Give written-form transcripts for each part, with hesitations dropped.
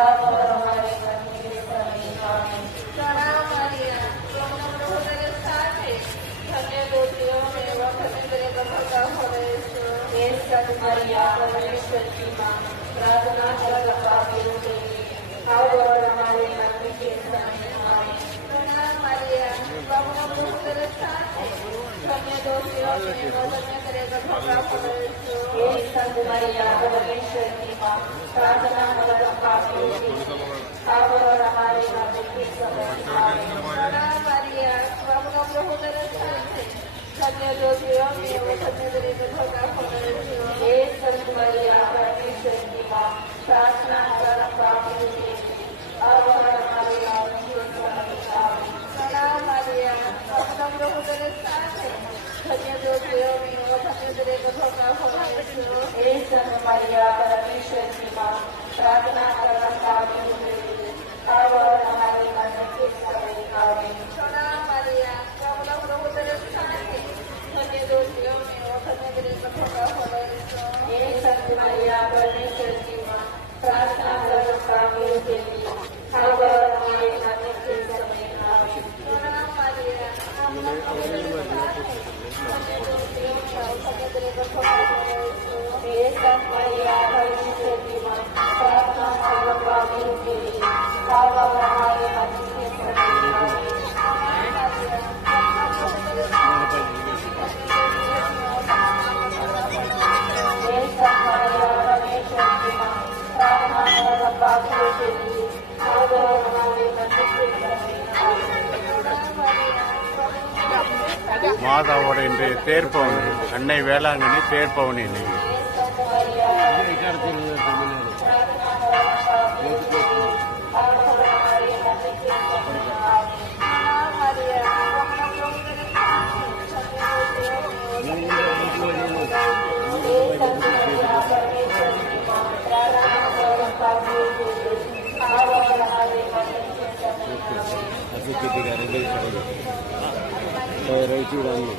अब और हमारे मरने के समय आमीन। प्रणाम मरिया, तुम प्रभु तेरे साथ है, धन्य तो स्त्रियों में वह धन्य तेरे गर्भ का फल यीशु। हे संत मरिया परमेश्वर की माँ, प्रार्थना कर पापियों के लिए, अब और हमारे मरने के समय आमीन। प्रणाम मरिया, तुम प्रभु तेरे साथ है, धन्य तो स्त्रियों में वह धन्य तेरे गर्भ का फल यीशु। हे संत मरिया परमेश्वर की माँ, प्रार्थना कर पापियों के लिए, अब और हमारे मरने के समय आमीन। प्रणाम मरिया, तुम प्रभु तेरे साथ है, धन्य तो स्त्रियों में वह धन्य तेरे गर्भ का फल यीशु। हे संत मरिया परमेश्वर की माँ, प्रार्थना कर पापियों के लिए, अब और हमारे मरने के समय आमीन। प्रणाम मरिया, तुम प्रभु तेरे साथ है, धन्य तो स्त्रियों में वह धन्य तेरे गर्भ का फल यीशु। हे संत मरिया परमेश्वर की माँ, प्रार्थना कर पापियों के लिए, अब और हमारे मरने के समय आमीन। प्रणाम मरिया, तुम प्रभु तेरे साथ है, धन्य तो स्त्रियों में वह धन्य तेरे गर्भ का फल यीशु। हे संत मरिया परमेश्वर की माँ, प्रार्थना कर पापियों के लिए, अब और हमारे मरने के समय आमीन। प्रणाम मरिया, तुम प्रभु तेरे साथ है, धन्य तो स्त्रियों में वह धन्य तेरे गर्भ का फल यीशु। हे संत मरिया परमेश्वर की माँ, प्रार्थना कर पापियों के लिए, अब और हमारे मरने के समय आमीन। हे संत मरिया परमेश्वर की माँ, प्रार्थना कर पापियों के लिए, अब और हमारे मरने के समय आमीन। மாதாவோட இன்றைய தேர்ப்பவனி அன்னை வேளாங்கண்ணி தேர்ப்பவனி இன்னைக்கு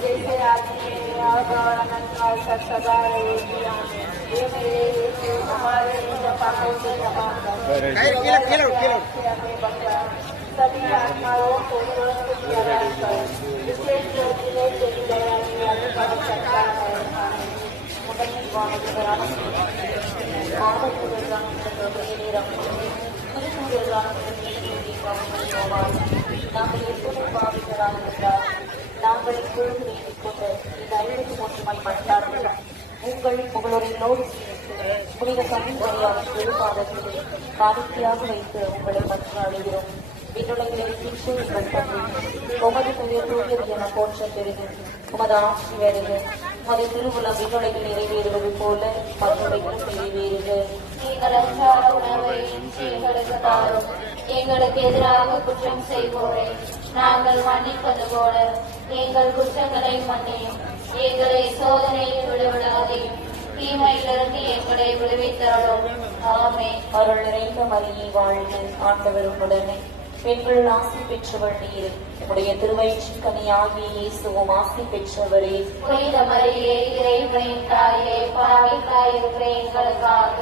जैसे आदमी और अनंत काल तक सदा रहेगी आमीन। ये मेरे यीशु हमारे पापों से क्षमा कर, हमें बचा, सभी आत्माओं को स्वस्थ किया कर, जिससे जिन्हें तेरी दया की आवश्यकता है आमीन। நாங்கள் எப்படி பாவிகளாக இருந்தால் நாங்கள் இப்பொழுது கொண்டு இந்த ஐநூறு ஒன்றுமை பட்டார்கள் உங்கள் புகழுரையோடு புனித கண்ணியாக பெருமாதத்தை காணிக்கையாக வைத்து உங்களை மன்றாடுகிறோம். விண்ணுலகில் எங்கள் தந்தை, உமது பெயர் தூயது என போற்ற பெறுது, உமது ஆட்சி வருக, உமது திருவுளம் விண்ணுலகில் நிறைவேறுவது போல மறுபடியும் நிறைவேறுக. எங்கள் அன்றாட உணவை இன்று எங்களுக்கு தாரும். எங்களுக்கு எதிராக குற்றம் செய்வோரை நாங்கள் மன்னிப்பது போல எங்கள் குற்றங்களை மன்னியும். எங்களை சோதனையில் விடுவிடாதையும், தீமையிலிருந்து எங்களை விடுவித்தருளும். ஆமென். அருள் நிறைந்த மரியே வாழ்க, ஆண்டவர் உடனே பெண்கள் ஆசி பெற்றவள் நீர், உடைய திருவயிற்றின் கனியாகிய இயேசுவும் ஆசி பெற்றவரே. புனித மரியே, இறைவனின் தாயே, பாவிகளாயிருக்கிற எங்களுக்காக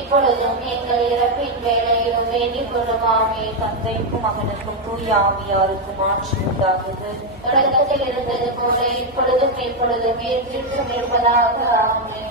இப்பொழுதும் எங்கள் இறப்பின் வேளையிலும் வேண்டிக் கொள்ளும். ஆமென். தந்தைக்கும் மகனுக்கும் தூய ஆவியாருக்கும் ஆட்சி உண்டாகுது. தொடக்கத்தில் இருந்தது போல இப்பொழுதும் எப்பொழுதும் என்றென்றும் இருப்பதாக. ஆமென்.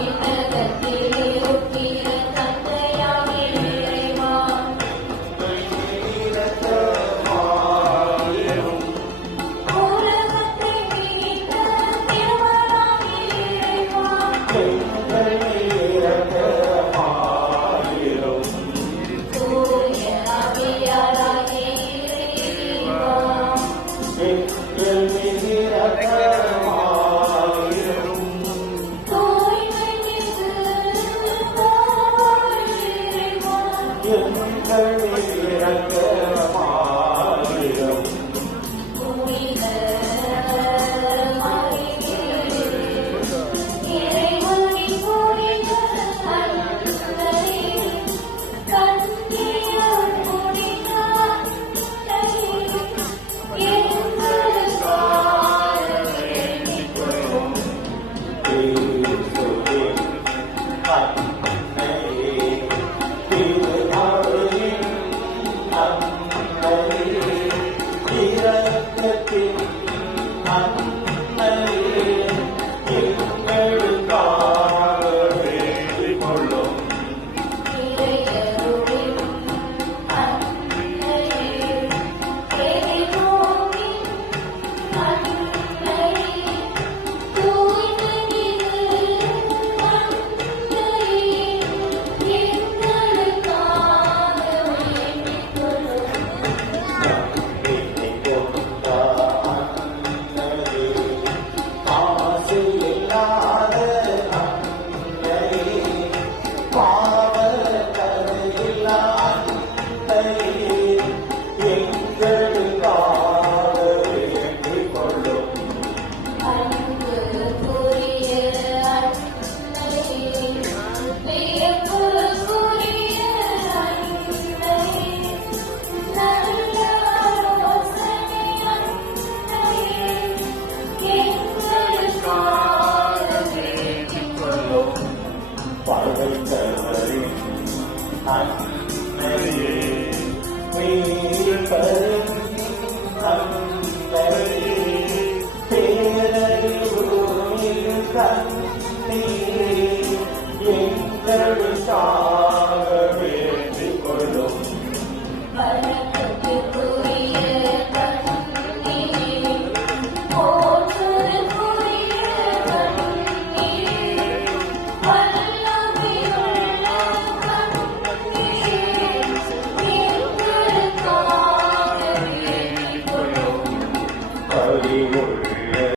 Amen. மரண